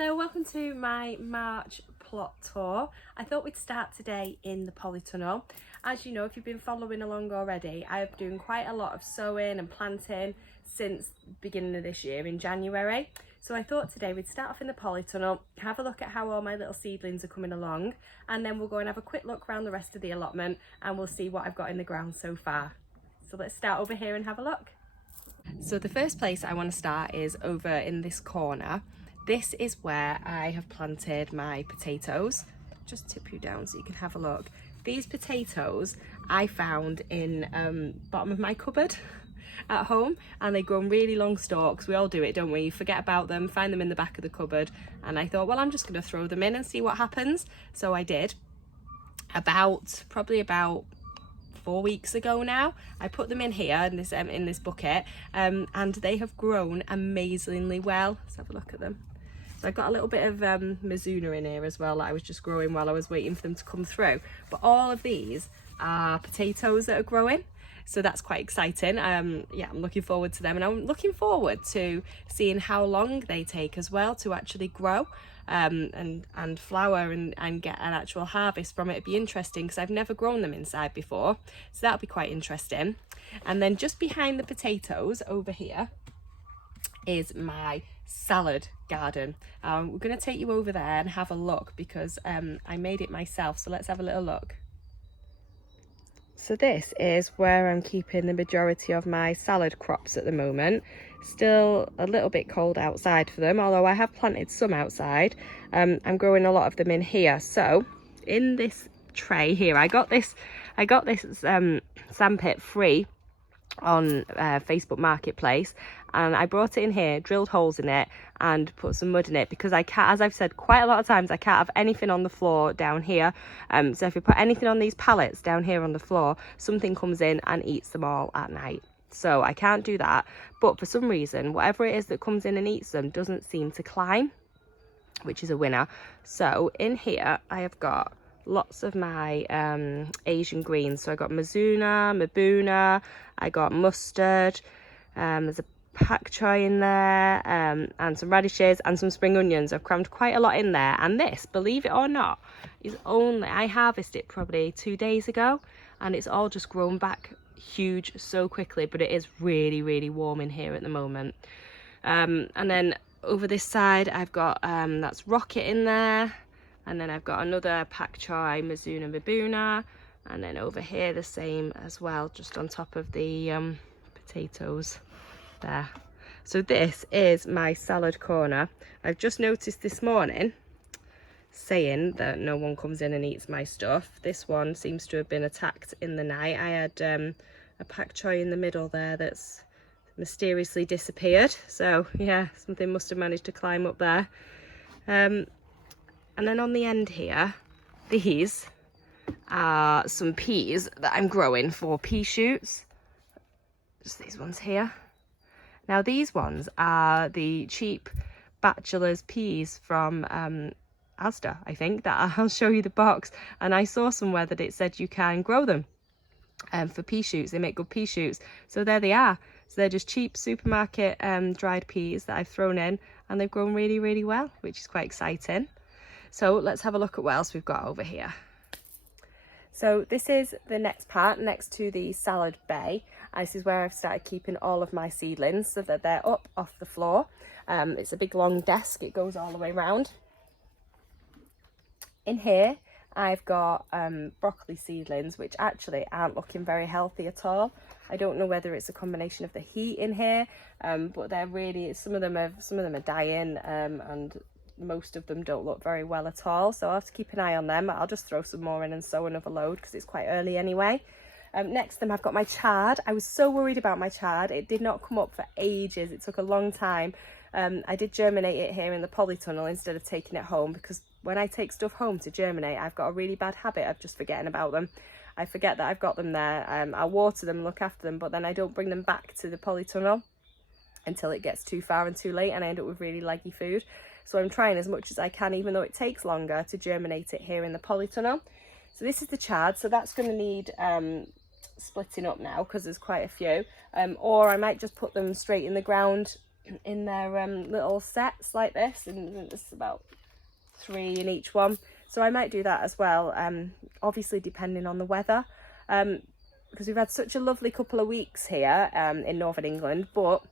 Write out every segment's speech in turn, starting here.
Hello, welcome to my March plot tour. I thought we'd start today in the polytunnel. As you know, if you've been following along already, I've been doing quite a lot of sowing and planting since the beginning of this year in January. So I thought today we'd start off in the polytunnel, have a look at how all my little seedlings are coming along, and then we'll go and have a quick look around the rest of the allotment and we'll see what I've got in the ground so far. So let's start over here and have a look. So the first place I want to start is over in this corner. This is where I have planted my potatoes. Just tip you down so you can have a look. These potatoes I found in bottom of my cupboard at home, and they grow really long stalks. We all do it, don't we? You forget about them, find them in the back of the cupboard, and I thought, well, I'm just going to throw them in and see what happens. So I did. Probably about 4 weeks ago now, I put them in here in this bucket, and they have grown amazingly well. Let's have a look at them. So I've got a little bit of Mizuna in here as well that I was just growing while I was waiting for them to come through. But all of these are potatoes that are growing. So that's quite exciting. Yeah, I'm looking forward to them, and I'm looking forward to seeing how long they take as well to actually grow and flower and get an actual harvest from it. It'd be interesting because I've never grown them inside before. So that'll be quite interesting. And then just behind the potatoes over here is my salad garden. We're going to take you over there and have a look because I made it myself. So let's have a little look. So this is where I'm keeping the majority of my salad crops at the moment. Still a little bit cold outside for them, although I have planted some outside. I'm growing a lot of them in here. So in this tray here, I got this sandpit free on Facebook Marketplace, and I brought it in here, drilled holes in it and put some mud in it because I can't, as I've said quite a lot of times, I can't have anything on the floor down here. So if you put anything on these pallets down here on the floor, something comes in and eats them all at night. So I can't do that. But for some reason, whatever it is that comes in and eats them doesn't seem to climb, which is a winner. So in here I have got lots of my Asian greens. So I got Mabuna, I got mustard, there's a pak choi in there, and some radishes and some spring onions. I've crammed quite a lot in there, and this, believe it or not, is only, I harvested it probably 2 days ago, and it's all just grown back huge so quickly. But it is really warm in here at the moment. And then over this side I've got that's rocket in there, and then I've got another pak choi, Mabuna, and then over here the same as well, just on top of the potatoes there. So this is my salad corner. I've just noticed this morning saying that no one comes in and eats my stuff. This one seems to have been attacked in the night. I had a pak choi in the middle there that's mysteriously disappeared. So yeah, something must have managed to climb up there. And then on the end here, these are some peas that I'm growing for pea shoots. Just these ones here. Now these ones are the cheap Bachelors Peas from Asda, I think. That I'll show you the box. And I saw somewhere that it said you can grow them for pea shoots. They make good pea shoots. So there they are. So they're just cheap supermarket dried peas that I've thrown in, and they've grown really well, which is quite exciting. So let's have a look at what else we've got over here. So this is the next part next to the salad bay. This is where I've started keeping all of my seedlings so that they're up off the floor. It's a big long desk, it goes all the way around. In here I've got broccoli seedlings, which actually aren't looking very healthy at all. I don't know whether it's a combination of the heat in here, but they're really, some of them are dying, and most of them don't look very well at all. So I'll have to keep an eye on them. I'll just throw some more in and sow another load because it's quite early anyway. Next to them I've got my chard. I was so worried about my chard. It did not come up for ages. It took a long time. I did germinate it here in the polytunnel instead of taking it home, because when I take stuff home to germinate, I've got a really bad habit of just forgetting about them. I forget that I've got them there. I water them, look after them, but then I don't bring them back to the polytunnel until it gets too far and too late, and I end up with really leggy food. So I'm trying as much as I can, even though it takes longer, to germinate it here in the polytunnel. So this is the chard. So that's going to need splitting up now because there's quite a few. Or I might just put them straight in the ground in their little sets like this, and there's about 3 in each one. So I might do that as well, obviously depending on the weather, because we've had such a lovely couple of weeks here in northern England, but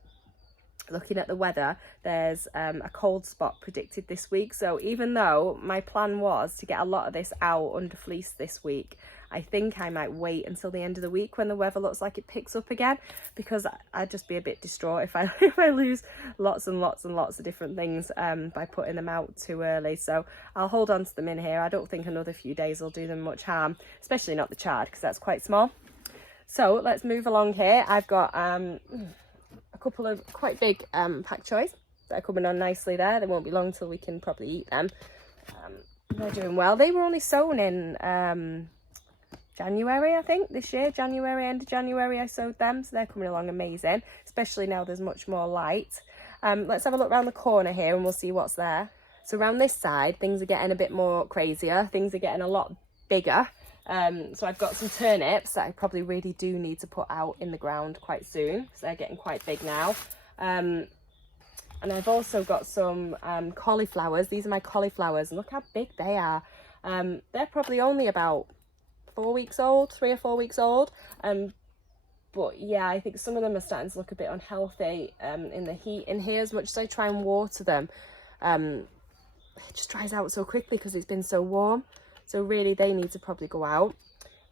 looking at the weather, there's a cold spot predicted this week. So even though my plan was to get a lot of this out under fleece this week, I think I might wait until the end of the week when the weather looks like it picks up again, because I'd just be a bit distraught if I lose lots and lots and lots of different things by putting them out too early. So I'll hold on to them in here. I don't think another few days will do them much harm, especially not the chard, because that's quite small. So let's move along here. I've got a couple of quite big pak choys that are coming on nicely there. They won't be long till we can probably eat them. They're doing well. They were only sown in January, I think, this year. End of January I sowed them, so they're coming along amazing, especially now there's much more light. Let's have a look around the corner here and we'll see what's there. So around this side, things are getting a bit more crazier. Things are getting a lot bigger. So I've got some turnips that I probably really do need to put out in the ground quite soon, because they're getting quite big now. And I've also got some cauliflowers. These are my cauliflowers, and look how big they are. They're probably only about 4 weeks old, 3 or 4 weeks old. But yeah, I think some of them are starting to look a bit unhealthy in the heat in here. As much as I try and water them, it just dries out so quickly because it's been so warm. So really they need to probably go out.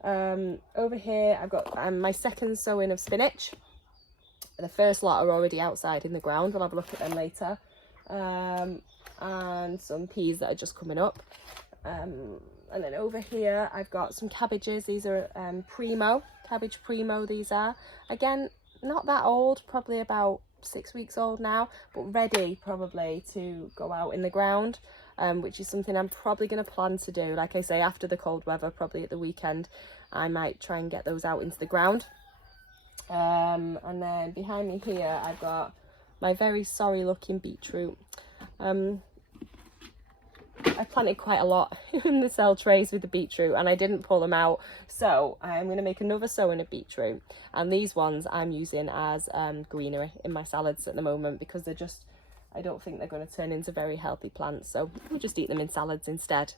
Over here I've got my second sowing of spinach. The first lot are already outside in the ground. We'll have a look at them later. And some peas that are just coming up. And then over here I've got some cabbages. These are primo, cabbage primo these are. Again, not that old, probably about 6 weeks old now, but ready probably to go out in the ground. Which is something I'm probably going to plan to do. Like I say, after the cold weather, probably at the weekend, I might try and get those out into the ground. And then behind me here, I've got my very sorry looking beetroot. I planted quite a lot in the cell trays with the beetroot and I didn't pull them out. So I'm going to make another sowing of beetroot. And these ones I'm using as greenery in my salads at the moment, because they're just, I don't think they're going to turn into very healthy plants, so we'll just eat them in salads instead.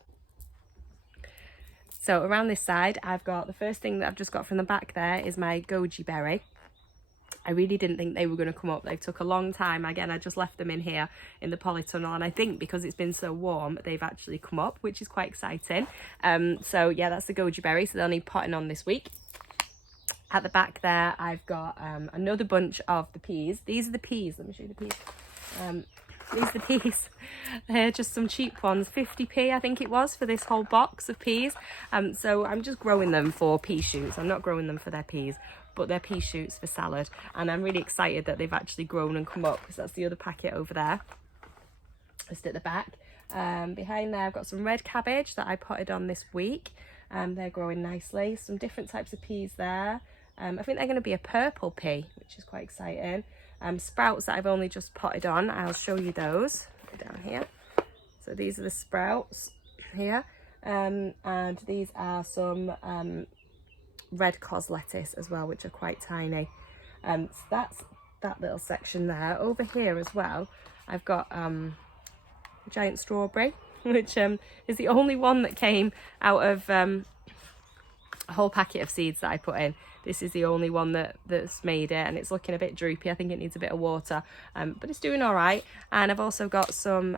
So around this side, I've got the first thing that I've just got from the back there is my goji berry. I really didn't think they were going to come up. They took a long time. Again, I just left them in here in the polytunnel, and I think because it's been so warm, they've actually come up, which is quite exciting. So yeah, that's the goji berry, so they'll need potting on this week. At the back there, I've got another bunch of the peas. These are the peas. Let me show you the peas. These are the peas. They're just some cheap ones, 50p I think it was for this whole box of peas. So I'm just growing them for pea shoots. I'm not growing them for their peas, but they're pea shoots for salad. And I'm really excited that they've actually grown and come up, because that's the other packet over there, just at the back. Behind there I've got some red cabbage that I potted on this week. They're growing nicely. Some different types of peas there. I think they're going to be a purple pea, which is quite exciting. Sprouts that I've only just potted on, I'll show you those down here. So these are the sprouts here, and these are some red cos lettuce as well, which are quite tiny. So that's that little section there. Over here as well, I've got giant strawberry, which is the only one that came out of a whole packet of seeds that I put in. This is the only one that's made it, and it's looking a bit droopy. I think it needs a bit of water, but it's doing all right. And I've also got some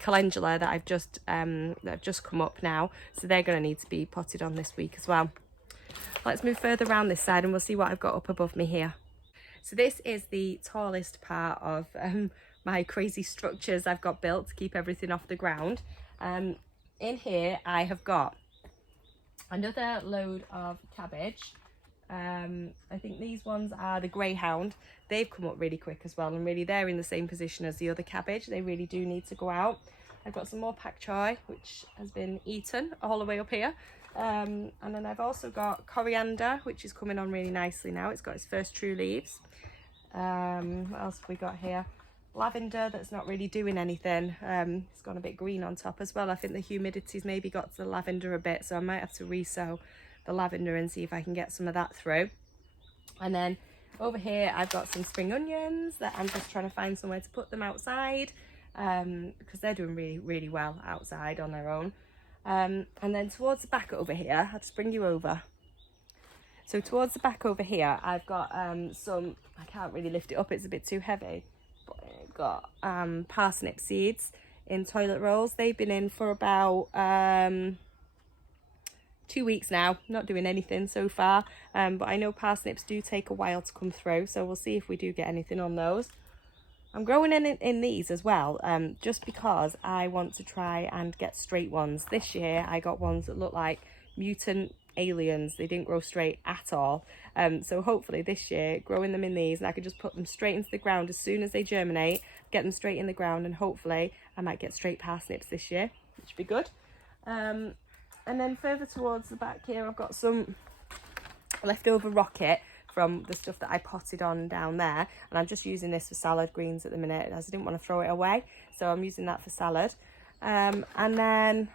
calendula that I've just come up now, so they're going to need to be potted on this week as well. Let's move further around this side and we'll see what I've got up above me here. So this is the tallest part of my crazy structures I've got built to keep everything off the ground. In here I have got another load of cabbage. I think these ones are the greyhound. They've come up really quick as well, and really they're in the same position as the other cabbage. They really do need to go out. I've got some more pak choi, which has been eaten all the way up here. And then I've also got coriander, which is coming on really nicely now. It's got its first true leaves. What else have we got here? Lavender that's not really doing anything. It's gone a bit green on top as well. I think the humidity's maybe got to the lavender a bit, so I might have to re-sow the lavender and see if I can get some of that through. And then Over here I've got some spring onions that I'm just trying to find somewhere to put them outside, because they're doing really well outside on their own. And then towards the back over here, I'll just bring you over. So towards the back over here, I've got some, I can't really lift it up, it's a bit too heavy, but I've got parsnip seeds in toilet rolls. They've been in for about 2 weeks now, not doing anything so far, but I know parsnips do take a while to come through, so we'll see if we do get anything on those. I'm growing in these as well, just because I want to try and get straight ones. This year I got ones that look like mutant aliens. They didn't grow straight at all, so hopefully this year growing them in these, and I can just put them straight into the ground as soon as they germinate, get them straight in the ground, and hopefully I might get straight parsnips this year, which would be good. And then further towards the back here, I've got some leftover rocket from the stuff that I potted on down there, and I'm just using this for salad greens at the minute as I didn't want to throw it away, so I'm using that for salad. And then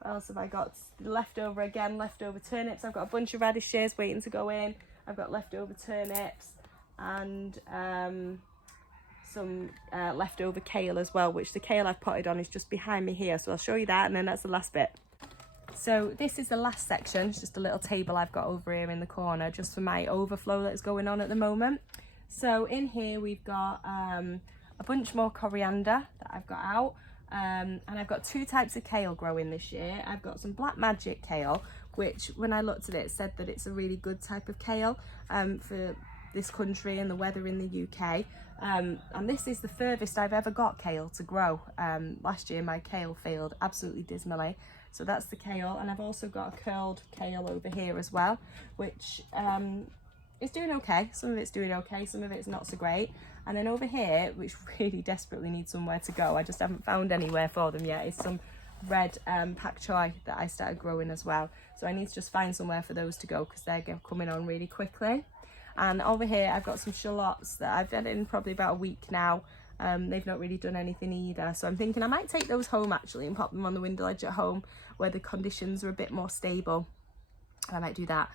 what else have I got? Leftover turnips. I've got a bunch of radishes waiting to go in. I've got leftover turnips and some leftover kale as well, which the kale I've potted on is just behind me here, so I'll show you that, and then that's the last bit. So this is the last section. It's just a little table I've got over here in the corner just for my overflow that's going on at the moment. So in here we've got a bunch more coriander that I've got out, and I've got 2 types of kale growing this year. I've got some Black Magic kale, which when I looked at it said that it's a really good type of kale for this country and the weather in the UK, and this is the furthest I've ever got kale to grow. Last year my kale failed absolutely dismally, so that's the kale. And I've also got a curled kale over here as well, which is doing okay. Some of it's doing okay, some of it's not so great. And then over here, which really desperately needs somewhere to go, I just haven't found anywhere for them yet, is some red pak choi that I started growing as well. So I need to just find somewhere for those to go because they're coming on really quickly. And over here I've got some shallots that I've had in probably about a week now. They've not really done anything either, so I'm thinking I might take those home actually and pop them on the window ledge at home where the conditions are a bit more stable. I might do that.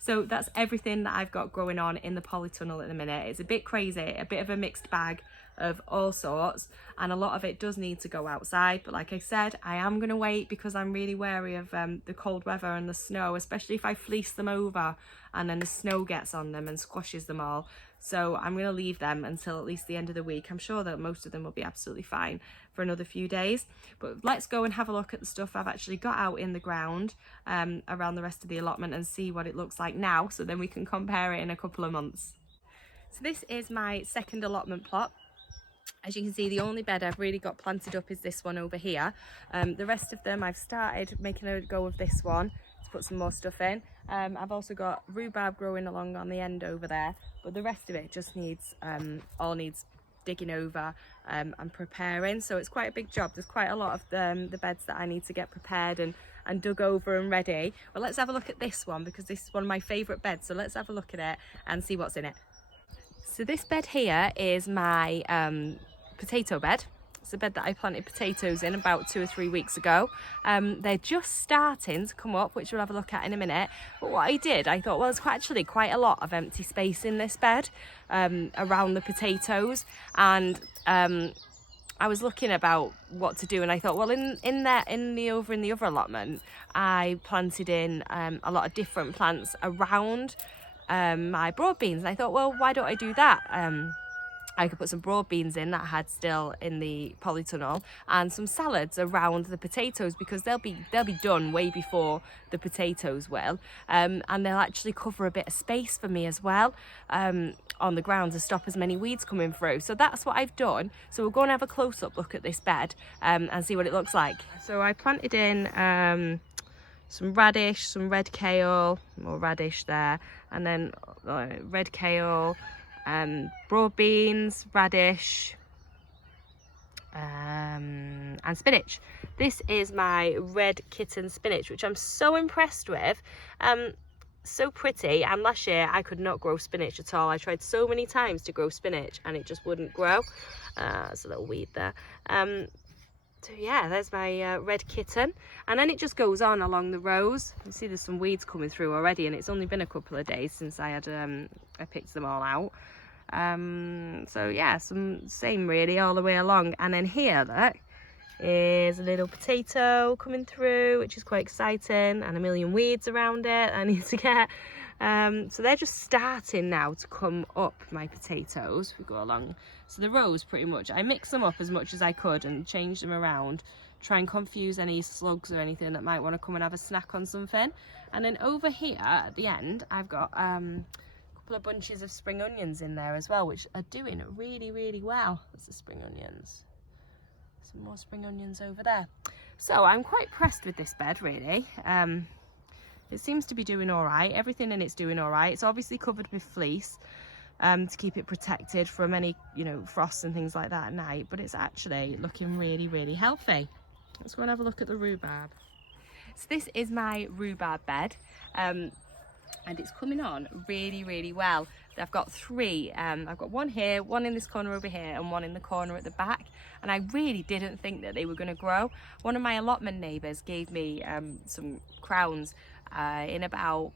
So that's everything that I've got growing on in the polytunnel at the minute. It's a bit crazy, a bit of a mixed bag of all sorts, and a lot of it does need to go outside, but like I said, I am going to wait because I'm really wary of the cold weather and the snow, especially if I fleece them over and then the snow gets on them and squashes them all. So I'm going to leave them until at least the end of the week. I'm sure that most of them will be absolutely fine for another few days, but let's go and have a look at the stuff I've actually got out in the ground around the rest of the allotment and see what it looks like now, so then we can compare it in a couple of months. So this is my second allotment plot. As you can see, the only bed I've really got planted up is this one over here. The rest of them I've started making a go of this one to put some more stuff in. I've also got rhubarb growing along on the end over there, but the rest of it just needs all needs digging over and preparing, so it's quite a big job. There's quite a lot of the beds that I need to get prepared and dug over and ready. Well, let's have a look at this one because this is one of my favourite beds, so let's have a look at it and see what's in it. So this bed here is my potato bed. It's a bed that I planted potatoes in about 2 or 3 weeks ago. They're just starting to come up, which we'll have a look at in a minute. But what I did, I thought, well, there's actually quite a lot of empty space in this bed around the potatoes, and I was looking about what to do, and I thought, well, in the other allotment, I planted in a lot of different plants around my broad beans, and I thought, well, why don't I do that? I could put some broad beans in that I had still in the polytunnel, and some salads around the potatoes, because they'll be done way before the potatoes will, and they'll actually cover a bit of space for me as well on the ground to stop as many weeds coming through. So that's what I've done. So we'll go and have a close-up look at this bed and see what it looks like. So I planted in some radish, some red kale, more radish there, and then red kale, broad beans, radish, and spinach. This is my red kitten spinach, which I'm so impressed with. So pretty, and last year I could not grow spinach at all. I tried so many times to grow spinach and it just wouldn't grow. There's a little weed there. So yeah, there's my red kitten, and then it just goes on along the rows. You see there's some weeds coming through already, and it's only been a couple of days since I picked them all out. So yeah, same really all the way along. And then here, look, is a little potato coming through, which is quite exciting, and a million weeds around it I need to get. So they're just starting now to come up, my potatoes. We go along. So the rows, pretty much, I mix them up as much as I could and change them around, try and confuse any slugs or anything that might want to come and have a snack on something. And then over here at the end, I've got a couple of bunches of spring onions in there as well, which are doing really, really well. That's the spring onions. Some more spring onions over there. So I'm quite impressed with this bed, really. It seems to be doing all right. Everything in it's doing all right. It's obviously covered with fleece to keep it protected from any, frost and things like that at night. But it's actually looking really, really healthy. Let's go and have a look at the rhubarb. So this is my rhubarb bed, and it's coming on really, really well. I've got three. I've got one here, one in this corner over here, and one in the corner at the back. And I really didn't think that they were going to grow. One of my allotment neighbours gave me some crowns in about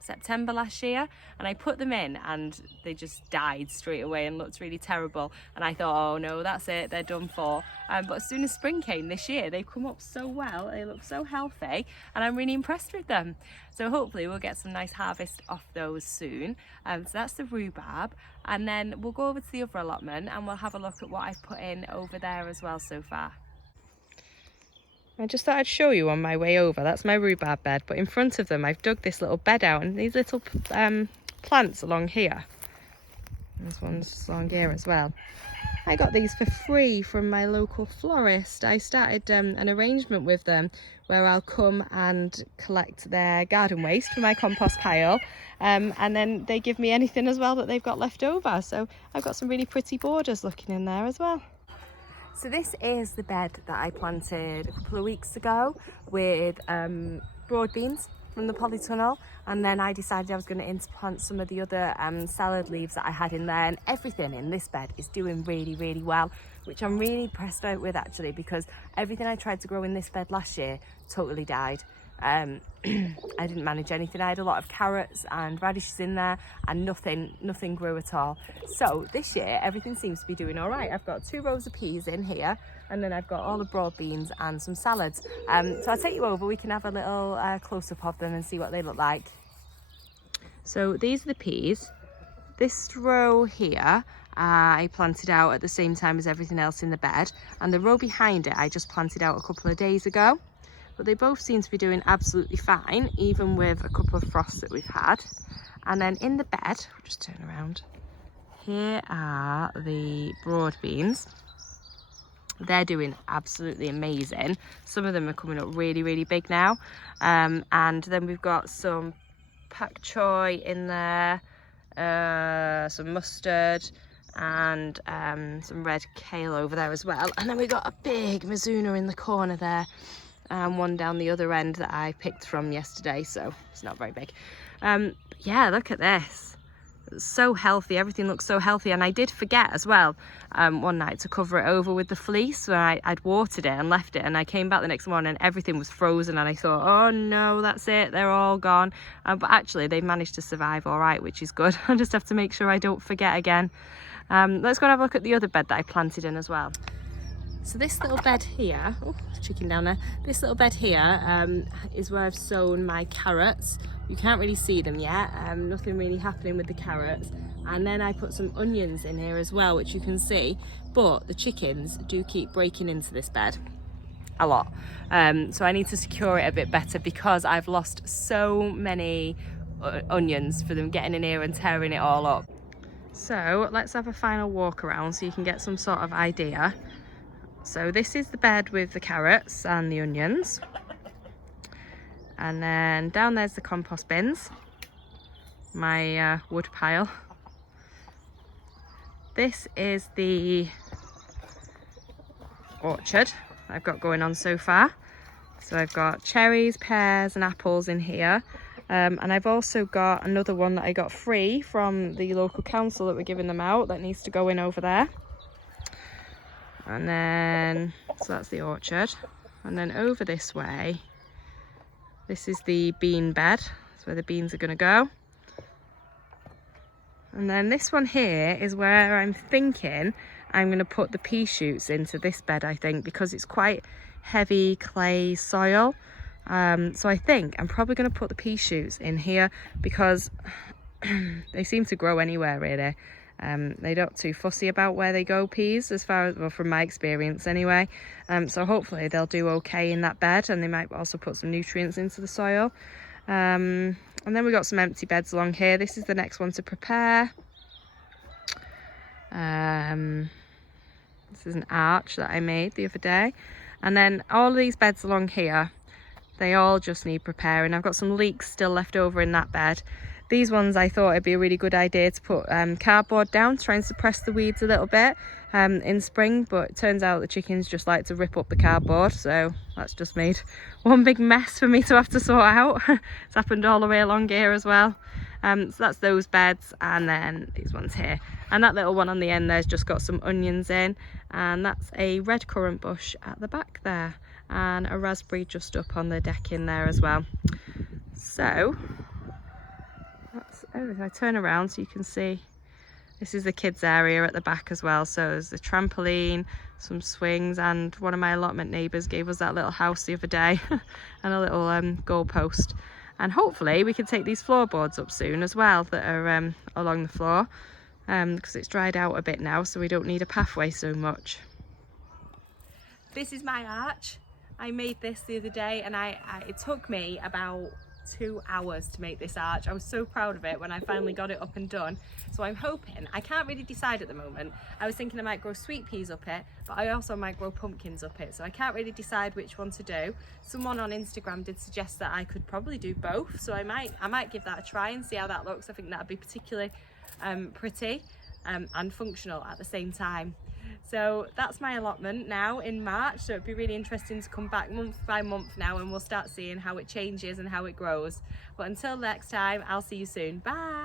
September last year, and I put them in and they just died straight away and looked really terrible. And I thought, oh no, that's it, they're done for. But as soon as spring came this year, they've come up so well, they look so healthy, and I'm really impressed with them. So hopefully we'll get some nice harvest off those soon. So that's the rhubarb, and then we'll go over to the other allotment and we'll have a look at what I've put in over there as well so far. I just thought I'd show you on my way over. That's my rhubarb bed, but in front of them I've dug this little bed out, and these little plants along here. There's ones along here as well. I got these for free from my local florist. I started an arrangement with them where I'll come and collect their garden waste for my compost pile, and then they give me anything as well that they've got left over. So I've got some really pretty borders looking in there as well. So this is the bed that I planted a couple of weeks ago with broad beans from the polytunnel, and then I decided I was going to interplant some of the other salad leaves that I had in there, and everything in this bed is doing really, really well, which I'm really impressed out with actually, because everything I tried to grow in this bed last year totally died. I didn't manage anything. I had a lot of carrots and radishes in there, and nothing grew at all. So this year everything seems to be doing all right. I've got 2 rows of peas in here, and then I've got all the broad beans and some salads. So I'll take you over, we can have a little close-up of them and see what they look like. So these are the peas. This row here I planted out at the same time as everything else in the bed, and the row behind it I just planted out a couple of days ago. But they both seem to be doing absolutely fine, even with a couple of frosts that we've had. And then in the bed, I'll just turn around, here are the broad beans. They're doing absolutely amazing. Some of them are coming up really, really big now. And then we've got some pak choy in there, some mustard, and some red kale over there as well. And then we've got a big mizuna in the corner there, and one down the other end that I picked from yesterday, so it's not very big. Yeah, look at this. It's so healthy, everything looks so healthy. And I did forget as well one night to cover it over with the fleece, where I'd watered it and left it, and I came back the next morning and everything was frozen, and I thought, oh no, that's it, they're all gone. But actually they've managed to survive all right, which is good. I just have to make sure I don't forget again. Let's go and have a look at the other bed that I planted in as well. So this little bed here, oh, chicken down there. This little bed here is where I've sown my carrots. You can't really see them yet, nothing really happening with the carrots. And then I put some onions in here as well, which you can see, but the chickens do keep breaking into this bed a lot. So I need to secure it a bit better, because I've lost so many onions for them getting in here and tearing it all up. So let's have a final walk around so you can get some sort of idea. So this is the bed with the carrots and the onions. And then down there's the compost bins, my wood pile. This is the orchard I've got going on so far. So I've got cherries, pears and apples in here. And I've also got another one that I got free from the local council that were giving them out that needs to go in over there. And then, so that's the orchard. And then over this way, this is the bean bed. That's where the beans are going to go. And then this one here is where I'm thinking I'm going to put the pea shoots into this bed, I think, because it's quite heavy clay soil. So I think I'm probably going to put the pea shoots in here because they seem to grow anywhere really. They're not too fussy about where they go, peas, as far as, well, from my experience anyway. So hopefully they'll do okay in that bed, and they might also put some nutrients into the soil. And then we've got some empty beds along here. This is the next one to prepare. This is an arch that I made the other day. And then all of these beds along here, they all just need preparing. I've got some leeks still left over in that bed. These ones I thought it'd be a really good idea to put cardboard down, try and suppress the weeds a little bit in spring, but it turns out the chickens just like to rip up the cardboard, so that's just made one big mess for me to have to sort out. It's happened all the way along here as well. So that's those beds, and then these ones here. And that little one on the end there's just got some onions in, and that's a red currant bush at the back there, and a raspberry just up on the deck in there as well. So if I turn around so you can see, this is the kids area at the back as well. So there's the trampoline, some swings, and one of my allotment neighbours gave us that little house the other day and a little goal post. And hopefully we can take these floorboards up soon as well that are along the floor, because it's dried out a bit now, so we don't need a pathway so much. This is my arch. I made this the other day, and it took me about 2 hours to make this arch. I was so proud of it when I finally got it up and done. So I'm hoping, I can't really decide at the moment. I was thinking I might grow sweet peas up it, but I also might grow pumpkins up it. So I can't really decide which one to do. Someone on Instagram did suggest that I could probably do both. So I might give that a try and see how that looks. I think that'd be particularly pretty and functional at the same time. So that's my allotment now in March, so it'd be really interesting to come back month by month now, and we'll start seeing how it changes and how it grows. But until next time, I'll see you soon. Bye.